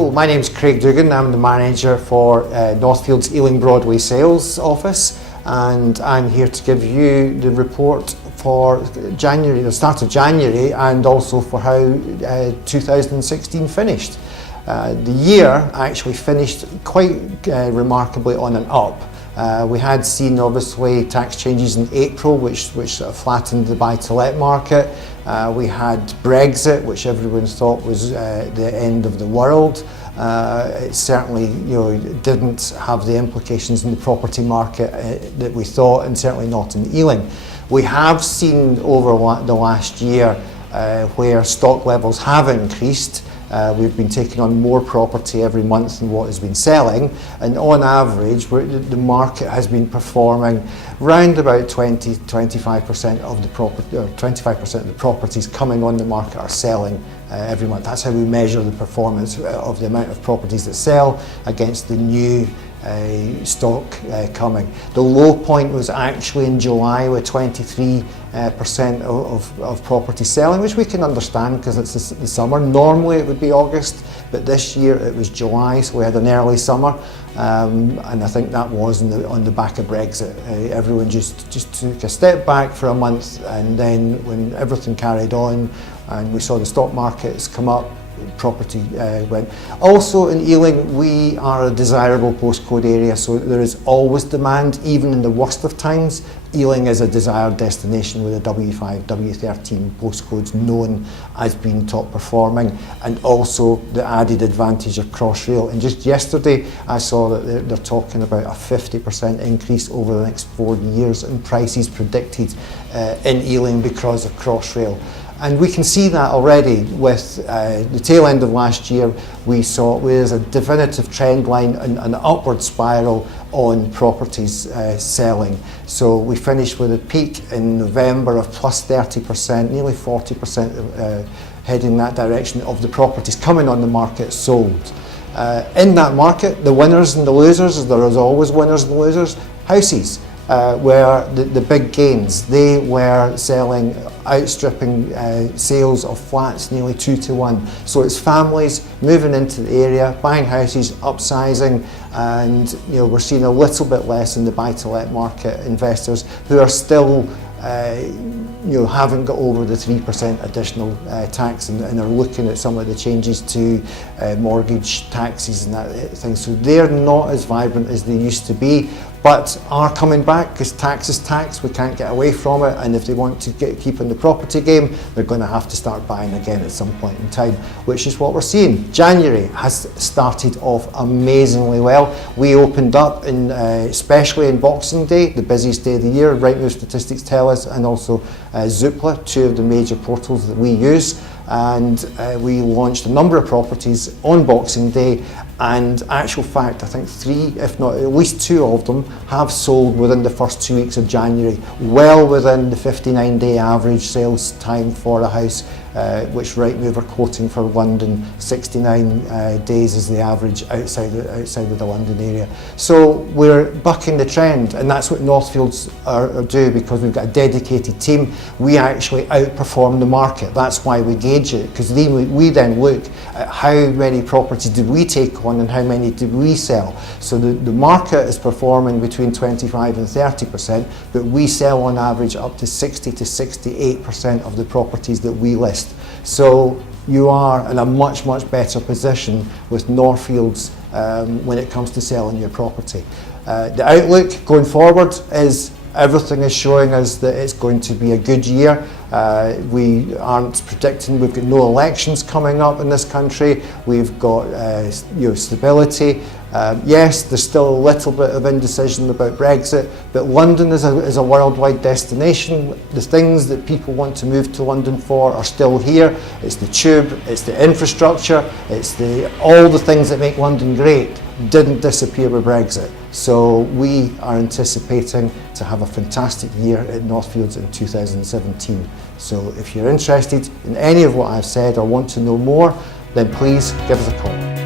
So my name's Craig Dougan. I'm the manager for Northfields Ealing Broadway Sales Office, and I'm here to give you the report for January, the start of January, and also for how 2016 finished. The year actually finished quite remarkably on an up. We had seen obviously tax changes in April which sort of flattened the buy-to-let market. We had Brexit, which everyone thought was the end of the world. It certainly didn't have the implications in the property market that we thought, and certainly not in Ealing. We have seen over the last year where stock levels have increased. We've been taking on more property every month than what has been selling, and on average the market has been performing round about 20-25% of the property, or 25% of the properties coming on the market are selling every month. That's how we measure the performance of the amount of properties that sell against the new stock coming. The low point was actually in July with 23% of property selling, which we can understand because it's the summer. Normally it would be August, but this year it was July, so we had an early summer, and I think that was on the back of Brexit. Everyone just took a step back for a month, and then when everything carried on and we saw the stock markets come up, property went. Also in Ealing, we are a desirable postcode area, so there is always demand, even in the worst of times. Ealing is a desired destination with the W5, W13 postcodes known as being top performing, and also the added advantage of Crossrail. And just yesterday I saw that they're talking about a 50% increase over the next 4 years in prices predicted in Ealing because of Crossrail. And we can see that already with the tail end of last year. We saw there's a definitive trend line and an upward spiral on properties selling. So we finished with a peak in November of plus 30%, nearly 40% heading that direction of the properties coming on the market sold. In that market, the winners and the losers, there is always winners and losers. Houses were the big gains. They were selling, outstripping sales of flats nearly 2 to 1. So it's families moving into the area, buying houses, upsizing, and we're seeing a little bit less in the buy-to-let market. Investors who are still haven't got over the 3% additional tax and are looking at some of the changes to mortgage taxes and that thing. So they're not as vibrant as they used to be, but are coming back because tax is tax. We can't get away from it, and if they want to keep in the property game, they're going to have to start buying again at some point in time, which is what we're seeing. January has started off amazingly well. We opened up especially in Boxing Day, the busiest day of the year. Rightmove statistics tell us, and also Zoopla, two of the major portals that we use, and we launched a number of properties on Boxing Day, and actual fact I think 3, if not at least 2 of them have sold within the first 2 weeks of January, well within the 59-day average sales time for a house, which Rightmove are quoting for London. 69 days is the average outside of the London area. So we're bucking the trend, and that's what Northfields do, because we've got a dedicated team. We actually outperform the market. That's why we gauge it, because we then look at how many properties did we take on and how many did we sell. So the market is performing between 25 and 30%, but we sell on average up to 60 to 68% of the properties that we list. So you are in a much better position with Northfields when it comes to selling your property. The outlook going forward is everything is showing us that it's going to be a good year. We aren't predicting, we've got no elections coming up in this country. We've got stability. Yes, there's still a little bit of indecision about Brexit, but London is a worldwide destination. The things that people want to move to London for are still here. It's the tube, it's the infrastructure, it's all the things that make London great didn't disappear with Brexit. So we are anticipating to have a fantastic year at Northfields in 2017. So if you're interested in any of what I've said or want to know more, then please give us a call.